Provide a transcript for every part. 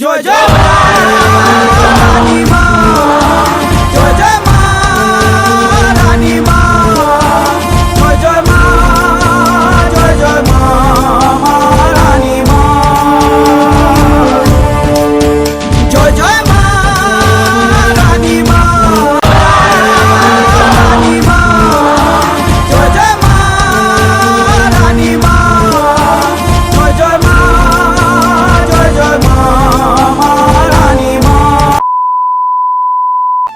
জয় জয় মা রানী মা, জয় জয় মা রানী মা, জয় জয় মা, জয় জয় মা মা রানী মা, জয় জয় মা রানী মা, রানী মা, জয় জয় মা রানী মা, জয় জয় মা, জয় জয় মা মা রানী মা।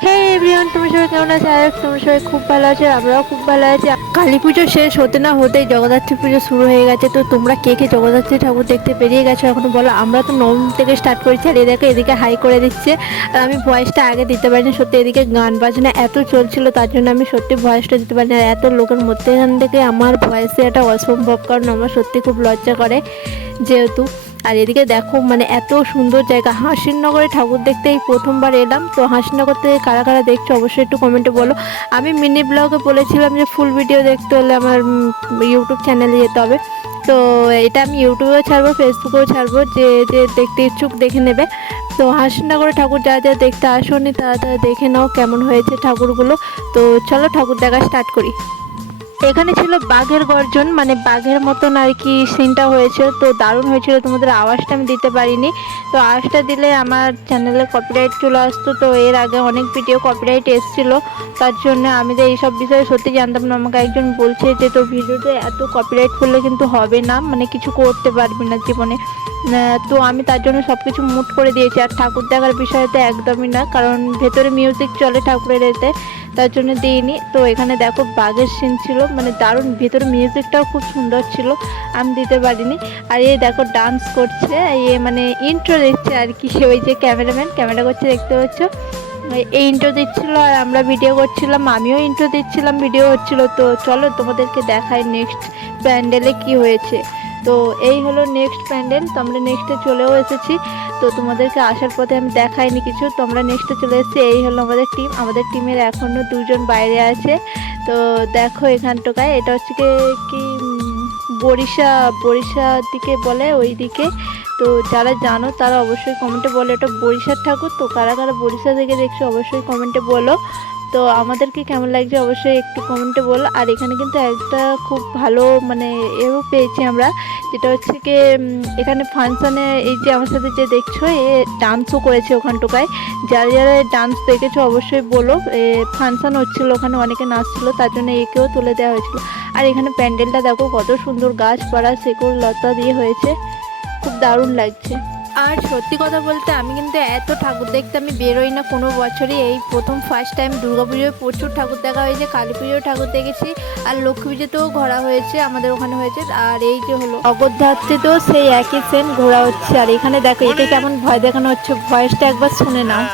হেই এভরিওয়ান, তোমরা সবাই কেমন আছো? আর তোমরা সবাই খুব ভালো আছো, আমরাও খুব ভালো আছি। কালী পুজো শেষ হতে না হতেই জগদ্ধাত্রী পুজো শুরু হয়ে গেছে। তো তোমরা কে কে জগদ্ধাত্রী ঠাকুর দেখতে বেরিয়ে গেছো এখনো বলো? আমরা তো নবম থেকে স্টার্ট করেছি, আর এদিকে এদিকে হাই করে দিচ্ছে। আর আমি ভয়েসটা আগে দিতে পারিনি, সত্যি এদিকে গান বাজনা এত চলছিল, তার জন্য আমি সত্যি ভয়েসটা দিতে পারিনি। আর এত লোকের মধ্যে এখান থেকে আমার ভয়েসে এটা অসম্ভব, কারণ আমার সত্যি খুব লজ্জা করে যেহেতু। আর এদিকে দেখো মানে এত সুন্দর জায়গা, হাসিরনগরে ঠাকুর দেখতে এই প্রথমবার এলাম। তো হাসিরনগর থেকে কারা কারা দেখছো অবশ্যই একটু কমেন্টে বলো। আমি মিনি ব্লগে বলেছিলাম যে ফুল ভিডিও দেখতে হলে আমার ইউটিউব চ্যানেলে যেতে হবে। তো এটা আমি ইউটিউবেও ছাড়বো, ফেসবুকেও ছাড়বো, যে যে দেখতে ইচ্ছুক দেখে নেবে। তো হাসিরনগরে ঠাকুর যা যা দেখতে আসোনি তারা তারা দেখে নাও কেমন হয়েছে ঠাকুরগুলো। তো চলো ঠাকুর দেখা স্টার্ট করি। এখানে ছিল বাঘের গর্জন, মানে বাঘের মতন আর কি সিনটা হয়েছে, তো দারুণ হয়েছিল। তোমাদের আওয়াজটা আমি দিতে পারিনি, তো আওয়াজটা দিলে আমার চ্যানেলে কপিরাইট চলে আসতো। তো এর আগে অনেক ভিডিও কপিরাইট এসেছিল, তার জন্য আমি তো এইসব বিষয়ে সত্যি জানতাম না। আমাকে একজন বলছে যে তোর ভিডিওতে এত কপিরাইট করলে কিন্তু হবে না, মানে কিছু করতে পারবি না জীবনে। তো আমি তার জন্য সব কিছু মুট করে দিয়েছি। আর ঠাকুর দেখার বিষয়তে একদমই না, কারণ ভেতরে মিউজিক চলে ঠাকুরের এতে, তার জন্য দিইনি। তো এখানে দেখো বাঘের সিন ছিল, মানে দারুণ, ভেতরে মিউজিকটাও খুব সুন্দর ছিল, আমি দিতে পারিনি। আর এই দেখো ডান্স করছে, মানে ইন্ট্রো দিচ্ছে আর কি, ওই যে ক্যামেরাম্যান ক্যামেরা করছে দেখতে পাচ্ছ, এই ইন্ট্রো দিচ্ছিল আর আমরা ভিডিও করছিলাম, আমিও ইন্ট্রো দিচ্ছিলাম, ভিডিও হচ্ছিল। তো চলো তোমাদেরকে দেখাই নেক্সট প্যান্ডেলে কি হয়েছে। তো এই হলো নেক্সট প্যান্ডেল, তো আমরা নেক্সটে চলেও এসেছি। তো তোমাদেরকে আসার পথে আমি দেখাইনি কিছু, তো আমরা নেক্সটে চলে এসেছি। এই হলো আমাদের টিম, আমাদের টিমের এখনও দুজন বাইরে আছে। তো দেখো এখানটায় এটা হচ্ছে কি বরিশা, বরিশার দিকে বলে ওই দিকে। তো যারা জানো তারা অবশ্যই কমেন্টে বলো এটা বরিশার ঠাকুর। তো কারা কারা বরিশা থেকে দেখছো অবশ্যই কমেন্টে বলো। তো আমাদেরকে কেমন লাগছে অবশ্যই একটু কমেন্টে বলো। আর এখানে কিন্তু একটা খুব ভালো মানে এও পেয়েছি আমরা, যেটা হচ্ছে কি এখানে ফাংশানে এই যে আমার সাথে যে দেখছো এ ডান্সও করেছে ওখানটায়। যারা যারা ডান্স দেখেছো অবশ্যই বলো। ফাংশান হচ্ছিলো ওখানে, অনেকে নাচছিলো, তার জন্য একেও তুলে দেওয়া হয়েছিল। আর এখানে প্যান্ডেলটা দেখো কত সুন্দর, গাছপালা শেকড় লতা দিয়ে হয়েছে, খুব দারুণ লাগছে। আর সত্যি কথা বলতে আমি কিন্তু এত ঠাকুর দেখতে আমি বেরোই না কোনো বছরই, এই প্রথম ফার্স্ট টাইম দুর্গাপুজোয় প্রচুর ঠাকুর দেখা হয়েছে, কালী পুজোয় ঠাকুর দেখেছি, আর লক্ষ্মী পুজোতেও ঘোরা হয়েছে, আমাদের ওখানে হয়েছে। আর এই যে হলো অগোধ্যাত্রীতেও সেই একই সেম ঘোরা হচ্ছে। আর এখানে দেখো একে কেমন ভয় দেখানো হচ্ছে, ভয়েসটা একবার শুনে নাও।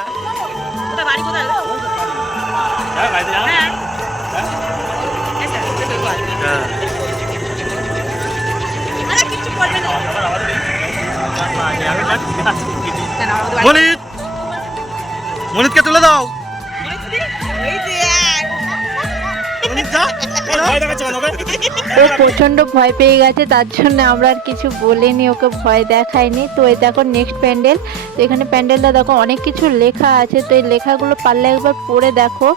মনিত, মনিতকে তুলে দাও। ও প্রচন্ড ভয় পেয়ে গেছে, তার জন্য আমরা আর কিছু বলিনি, ওকে ভয় দেখাইনি। তো এই দেখো নেক্সট প্যান্ডেল, তো এখানে প্যান্ডেলটা দেখো অনেক কিছু লেখা আছে, তো এই লেখাগুলো পারলে একবার পড়ে দেখো।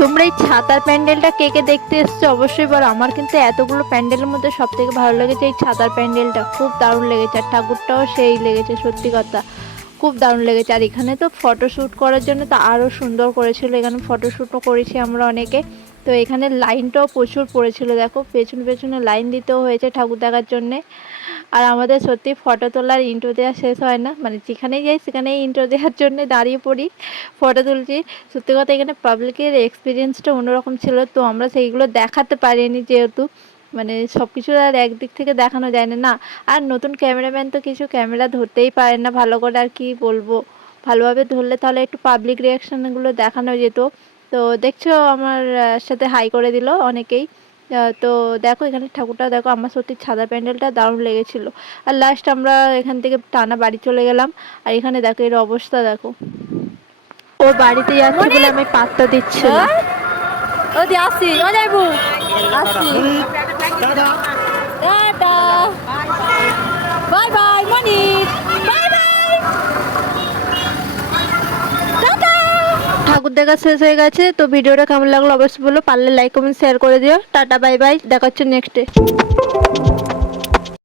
তোমরা এই ছাতার প্যান্ডেলটা কে কে দেখতে এসছো অবশ্যই বলো। আমার কিন্তু এতগুলো প্যান্ডেলের মধ্যে সব থেকে ভালো লেগেছে এই ছাতার প্যান্ডেলটা, খুব দারুণ লেগেছে। আর ঠাকুরটাও সেই লেগেছে, সত্যি কথা খুব দারুণ লেগেছে। আর এখানে তো ফটোশ্যুট করার জন্য তো আরও সুন্দর করেছিল, এখানে ফটোশ্যুটও করেছি আমরা অনেকে। তো এখানে লাইনটাও প্রচুর পড়েছিল, দেখো পেছনে পেছনে লাইন দিতেও হয়েছে ঠাকুর দেখার জন্যে। আর আমাদের সত্যি ফটো তোলার ইন্ট্রো দেওয়া শেষ হয় না, মানে যেখানেই যাই সেখানেই ইন্ট্রো দেওয়ার জন্য দাঁড়িয়ে পড়ি, ফটো তুলছি। সত্যি কথা এখানে পাবলিকের এক্সপিরিয়েন্সটা অন্যরকম ছিল, তো আমরা সেইগুলো দেখাতে পারিনি যেহেতু, মানে সব কিছু আর একদিক থেকে দেখানো যায় না না। আর নতুন ক্যামেরাম্যান তো কিছু ক্যামেরা ধরতেই পারে না ভালো করে, আর কি বলবো, ভালোভাবে ধরলে তাহলে একটু পাবলিক রিয়াকশানগুলো দেখানো যেত। তো দেখছো আমার সাথে হাই করে দিল অনেকেই। তো দেখো এখানে ঠাকুরটা দেখো, আমার সত্যি ছাদা প্যান্ডেলটা দারুণ লেগেছিলো। আর লাস্ট আমরা এখান থেকে টানা বাড়ি চলে গেলাম। আর এখানে দেখো এর অবস্থা দেখো, ও বাড়িতে যাচ্ছে বলে আমি পাত্তা দিচ্ছি না। 어디 왔지? 어디고? আসি টাটা বাই বাই মনিক বাই বাই ঠাকুর দেখা শেষ হয়ে গেছে। তো ভিডিওটা কেমন লাগলো অবশ্যই বলো, পারলে লাইক কমেন্ট শেয়ার করে দিও। টাটা বাই বাই, দেখা হচ্ছে নেক্সট ডে।